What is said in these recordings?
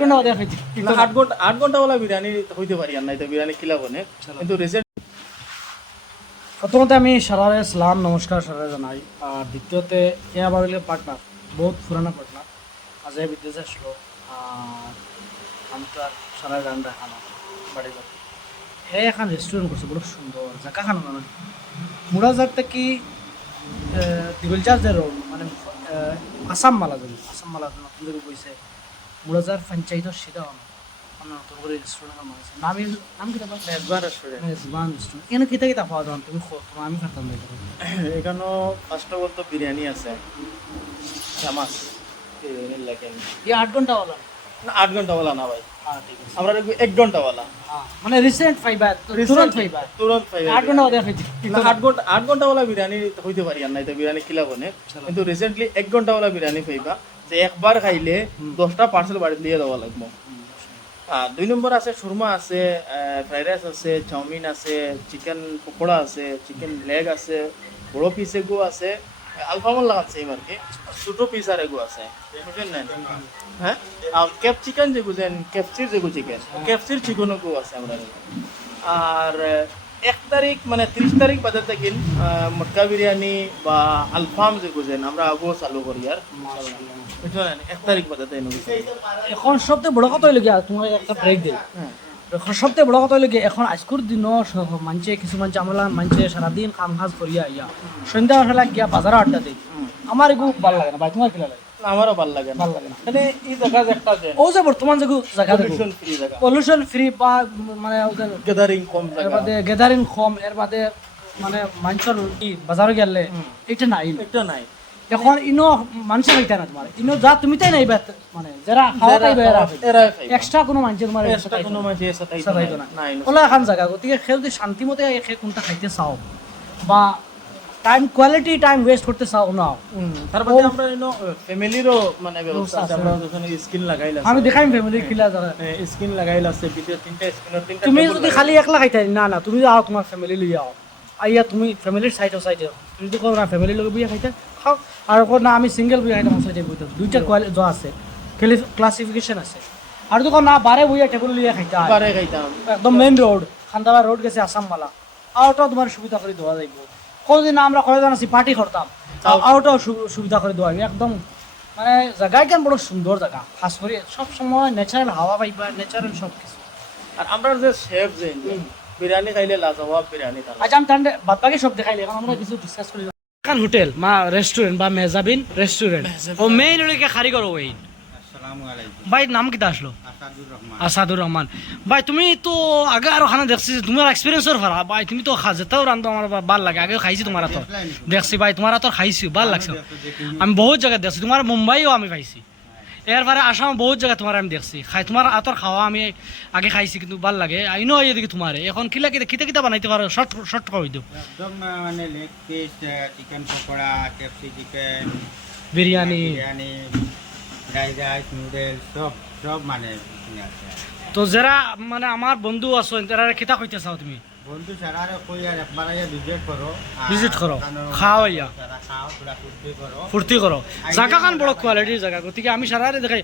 ঘন্টা বাদে খাইছি। 8 ঘন্টা वाला বিরিয়ানি হইতে পারি আর নাই তো বিরিয়ানি খিলা বনে কিন্তু রিসেন্ট প্রথমত আমি সারারে সালাম নমস্কার সারারে জানাই। আর দ্বিতীয়তে এ আবার হইলে পার্টনার, বহুত পুরানা পার্টনার, আজ বিদেশে আসলো। আর আমি তো আর সারারে গান দেখানো বাড়ি বাড়ি হে এখন রেস্টুরেন্ট করছে, বড় সুন্দর জায়গা খানো না মুরাজার থেকে দিগলচার যে রোড মানে আসাম মালা যাবে, আসাম মালা নতুন জায়গায় বইছে মুরাজার পঞ্চায়েতের সিধা নতুন করে রেস্টুরেন্ট বানাইছে। নাম কি তোমার? মেজবান রেস্টুরেন্ট। মেজবান রেস্টুরেন্ট। এখানে কিতা কিতা পাওয়া যাবে তুমি আমি খাতাম না এখানে ফার্স্ট অফ অল তো বিরিয়ানি আছে ফেমাস বিরিয়ানি লাগে ये 8 घंटा वाला না 8 ঘন্টা वाला না ভাই हाँ ठीक है আমরা 1 ঘন্টা वाला हाँ মানে রিসেন্ট ফাইবার তুরন্ত ফাইবার তুরন্ত পাই 8 ঘন্টা বাদে খাইছি। 8 ঘন্টা वाला বিরিয়ানি হইতে পারি আর নাই তো বিরিয়ানি খিলা বনে কিন্তু রিসেন্টলি 1 ঘন্টা वाला বিরিয়ানি পাইবা যে একবার খাইলে 10টা পার্সেল বাড়ি দিয়ে দেওয়া লাগবে। আর 2 নম্বর আছে সুরমা আছে, ফ্রাইড রাইস আছে, চাউমিন আছে, চিকেন পকোড়া আছে, চিকেন লেগ আছে, বড় পিস এগো আছে, আলফামল লাগাচ্ছে এবার কি ছোট পিস আর এগো আছে বুঝলেন না? হ্যাঁ আর ক্যাপ চিকেন যে বুঝেন ক্যাপসির যেগু চিকেন ক্যাপসির চিকেন এগো আছে আমরা। আর 1 তারিখ মানে 30 তারিখ বাজার থেকে মটকা বিরিয়ানি বা আলফাম যে বুঝেন আমরা আগো চালু করি আর বুঝলেন 1 তারিখ বাজার তাই এখন সবচেয়ে বড় কথা হইল কি তোমার একটা ব্রেক দেই। এখন সবচেয়ে বড় কথা হইল কি এখন আজকের দিনও মানছে কিছু মানছে আমলা মানছে সারাদিন কাম কাজ করিয়া ইয়া সন্ধ্যা বেলা গিয়া বাজারে আড্ডা দেই। আমার এগু ভালো লাগে না ভাই, তোমার কি লাগে? আমারও ভালো লাগে না। ভালো লাগে না মানে এই জায়গা একটা যে ও যে বর্তমান যে জায়গা পলিউশন ফ্রি জায়গা পলিউশন ফ্রি বা মানে গ্যাদারিং কম এর জায়গা বাদে গ্যাদারিং কম, এর বাদে মানে মানুষের বাজারে গেলে এটা নাই। একটা নাই এখন ইনো মানুষের হইতা না তোমার ইনো যা তুমি তাই নাই মানে যারা খাওয়া পাইবে এরা এক্সট্রা কোনো মানুষের তোমার এক্সট্রা কোনো মাঝে এসে তাই সাদাইতো না নাই ওলা এখন জায়গা গতিকে সে যদি শান্তি মতে সে কোনটা খাইতে চাও বা টাইম কোয়ালিটি টাইম ওয়েস্ট করতে চাও না। তারপরে আমরা ইনো ফ্যামিলিরও মানে ব্যবস্থা আছে আমরা যখন স্কিন লাগাইলা আমি দেখাইম ফ্যামিলি খিলা যারা স্কিন লাগাইলা আছে ভিতরে 3টা স্কিনের 3টা তুমি যদি খালি একলা খাইতে না না তুমি যাও তোমার ফ্যামিলি লই যাও আইয়া তুমি ফ্যামিলির সাইডে তুমি যদি কো না ফ্যামিলির লগে বইয়া খাইতে খাও আর কো না আমি সিঙ্গেল বইয়া খাইতে আমার সাইডে বইতে দুইটা কোয়ালিটি যা আছে ক্লাসিফিকেশন আছে। আর যদি কো না বারে বইয়া টেবিল লইয়া খাইতে পারে খাইতাম একদম মেইন রোড খান্দাবার রোড গেছে আসাম মালা আওটাও তোমার সুবিধা করে দেওয়া যাইব। কোনদিন আমরা করে জানাছি পার্টি করতাম আওটাও সুবিধা করে দেওয়া একদম মানে জায়গায় কেন বড় সুন্দর জায়গা খাস করে সব সময় ন্যাচারাল হাওয়া পাইবা ন্যাচারাল সব কিছু। আর আমরা যে শেফ যে বিরিয়ানি খাইলে লাজবাব বিরিয়ানি তার আজ আমি তাহলে বাদ বাকি সব দেখাইলে এখন আমরা কিছু ডিসকাস করি। এখন হোটেল মা রেস্টুরেন্ট বা মেজাবিন রেস্টুরেন্ট ও মেইন ওইকে কারিগর ওই ভাই নাম কিটা আসলো? আসাদুর রহমান। ভাই তুমি তো আগে আরো খানা দেখছি তোমার এক্সপিরিয়েন্সের ফারা ভাই তুমি তো যেতেও রান্ধো আমার ভাল লাগে আগে খাইছি তোমার হাতর দেখছি ভাই তোমার হাতর খাইছি ভাল লাগছে। আমি বহুত জায়গায় দেখছি তোমার মুম্বাইও আমি খাইছি এরপরে আসাম বহুত জায়গায় তোমার আমি দেখছি খাই তোমার হাতর খাওয়া আমি আগে খাইছি কিন্তু ভাল লাগে আইনো এদিকে তোমার এখন কিলা কিতা কিতা বানাইতে পারো শর্ট করে দিও একদম মানে leg piece chicken pakora কেপসি chicken biryani biryani fried rice noodles সব সব মানে তো যারা মানে আমার বন্ধু আছো তারা কিতা কইতে চাও তুমি? বন্ধু সারারে কই আর একবার আইয়া ভিজিট করো খাও ইয়া সারা খাও পুরা ফুর্তি করো ফুর্তি করো জায়গা খান বড় কোয়ালিটির জায়গা গতিকে আমি সারারে দেখাই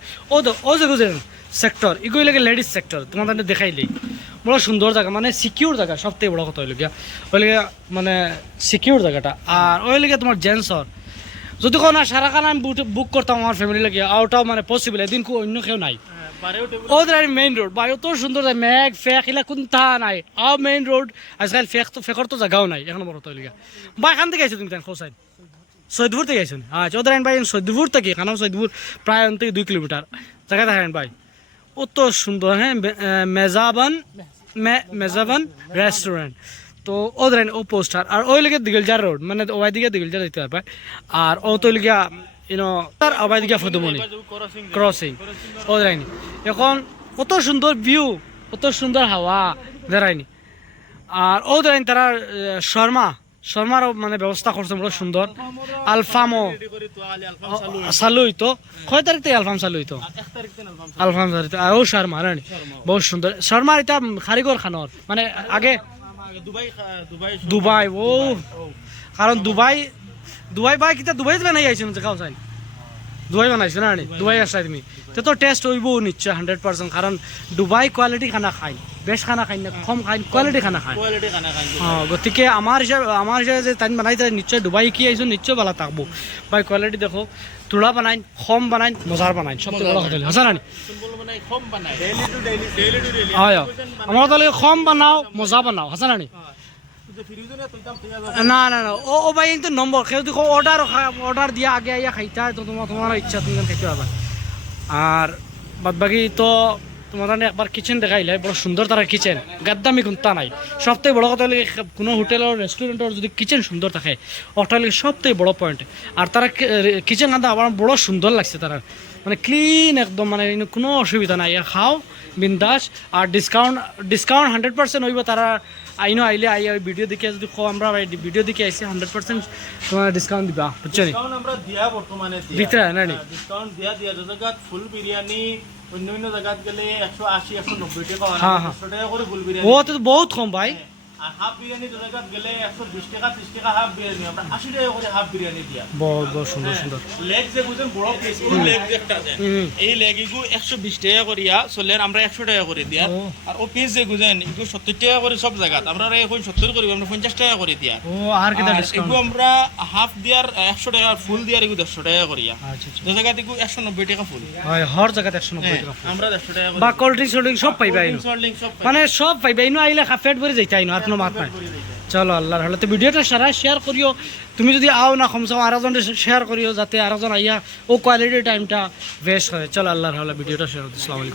ও যে বুঝেন সেক্টর এগুলো লাগে লেডিস সেক্টর তোমার তাদের দেখাইলেই বড় সুন্দর জায়গা মানে সিকিউর জায়গা সবথেকে বড় কথা হইল গিয়া ওই লাগে মানে সিকিউর জায়গাটা। আর ওই লাগে তোমার জেন্টসর যদি কোনো সারা খান আমি বুক করতাম আমার ফ্যামিলি লাগে আউটাও মানে পসিবল এদিন অন্য কেউ নাই ওদের মেইন রোড বা অত সুন্দর যায় ম্যাগ ফেক এলা কোনটা নাই আও মেইন রোড আজকাল ফেকর তো জায়গাও নাই এখন বড় তৈরি বা এখান থেকে আইছো তুমি তাই খোসাইন সৈদপুর থেকে আইছো আচ্ছা ওদের ভাই সৈদপুর থেকে কারণ সৈদপুর প্রায় থেকে 2 কিলোমিটার জায়গা দেখেন ভাই অত সুন্দর হ্যাঁ মেজাবান রেস্টুরেন্ট তো ওদের ও পোস্টার আর ওই লিগে দিগলজার রোড মানে ওই দিকে দিগলজার দিতে পারবে আর ও তো লিগা ইনো তার আবাই দিকে ফদমনি ক্রসিং ওদের এখন কত সুন্দর ভিউ কত সুন্দর হাওয়া বেড়ায়নি। আর ওদের তারা শর্মারও মানে ব্যবস্থা করছে বড় সুন্দর আলফামও চালু হইতো কয় তারিখ থেকে আলফাম চালু হইতো আলফাম আর ও শর্মা রানি বহুত সুন্দর শর্মার এটা কারিগর খানর মানে আগে দুবাই ও কারণ দুবাই বাই কিতা দুবাই নাই আইছেন খাও চাই দুবাই বানাইছো না দুবাই আসা তুমি তো টেস্ট হইব নিশ্চয় 100%, কারণ দুবাই কোয়ালিটি খানা খাই, বেশ খানা খাই না, কম খাই, কোয়ালিটি খানা খাই। কোয়ালিটি খানা খাই গতিকে আমার হিসাবে যে তাই বানাইতে নিশ্চয় দুবাই কি আইছো নিশ্চয় ভালো থাকবো। ভাই কোয়ালিটি দেখো, তুলা বানাই, কম বানাই, মজার বানাই, সবচেয়ে বড় কথা হচ্ছে না সিম্পল মানে কম বানাই ডেইলি টু ডেইলি হয় আমার তাহলে কম বানাও, মজা বানাও, হাসা না ফিরিজনে তুইতাম ঠিক না না না ও ভাই কিন্তু নম্বর কেউ দেখো অর্ডার দিয়া আগে আইয়া খাইতে হয়, তো তোমার ইচ্ছা তুমি খেতে পারবা। আর বাদ বাকি তো তোমার একবার কিচেন দেখাইলে বড় সুন্দর তারা কিচেন, গাদ্দামি কোনটা নাই। সবথেকে বড় কথা হলে কোনো হোটেল রেস্টুরেন্টের যদি কিচেন সুন্দর থাকে ওটা হলে সবথেকে বড় পয়েন্ট। আর তারা কিচেন খাতে আমার বড় সুন্দর লাগছে, তারা মানে ক্লিন একদম, মানে কোনো অসুবিধা নাই, খাও বিন্দাস। আর ডিসকাউন্ট 100% হইব। তারা আইলে ভিডিও দেখে যদি আমরা ভিডিও দেখে আইসি 100% তোমার ডিসকাউন্ট দিবা, বুঝছো নি? ডিসকাউন্ট আমরা দিয়া বর্তমানে দিতে না নি ডিসকাউন্ট দিয়া জায়গাত ফুল বিরিয়ানি অন্য জায়গাত গেলে 180-190 টাকা, হ্যাঁ, হ্যাঁ। 100 টাকা করে ফুল বিরিয়ানি। ও তো বহুত কম ভাই। আর হাফ বিরিয়ানি জায়গাত গেলে 120 টাকা 30 টাকা হাফ বিরিয়ানি, আমরা 80 টাকা করে হাফ বিরিয়ানি দিয়া। বহুত সুন্দর সুন্দর লেগ যে বুঝেন বড় পিস লেগ যেটা আছে এই লেগ ইগু 120 টাকা করিয়া চলেন আমরা 100 টাকা করে দিয়া। ও। আর ও পিস যে বুঝেন ইগু 70 টাকা করে সব জায়গাত, আমরা এখন 70 করি, আমরা 50 টাকা করে দিয়া। ও আর কি আর ডিসকাউন্ট? এগু আমরা হাফ দিয়ার 100 টাকা, ফুল দিয়ার এগু 150 টাকা করিয়া। আচ্ছা আচ্ছা, যে জায়গাতে এগু 190 টাকা ফুল, হয় হর জায়গাতে 190 টাকা আমরা 150 টাকা করে বা কোল্ড ড্রিঙ্কস সব পাইবা ইনো, কোল্ড ড্রিঙ্ক সব মানে সব পাইবা ইনো। আইলে পেট ভরে যাইতা ইনো, আর কোনো মাত নাই। চলো আল্লাহর হলে তো ভিডিওটা সারা শেয়ার করিও, তুমি যদি আও না কমসে আরেকজন শেয়ার করিও, যাতে আরেকজন আইয়া ও কোয়ালিটির টাইমটা বেস্ট হয়। চলো আল্লাহর হলে ভিডিওটা শেয়ার করতে। আসসালামু আলাইকুম।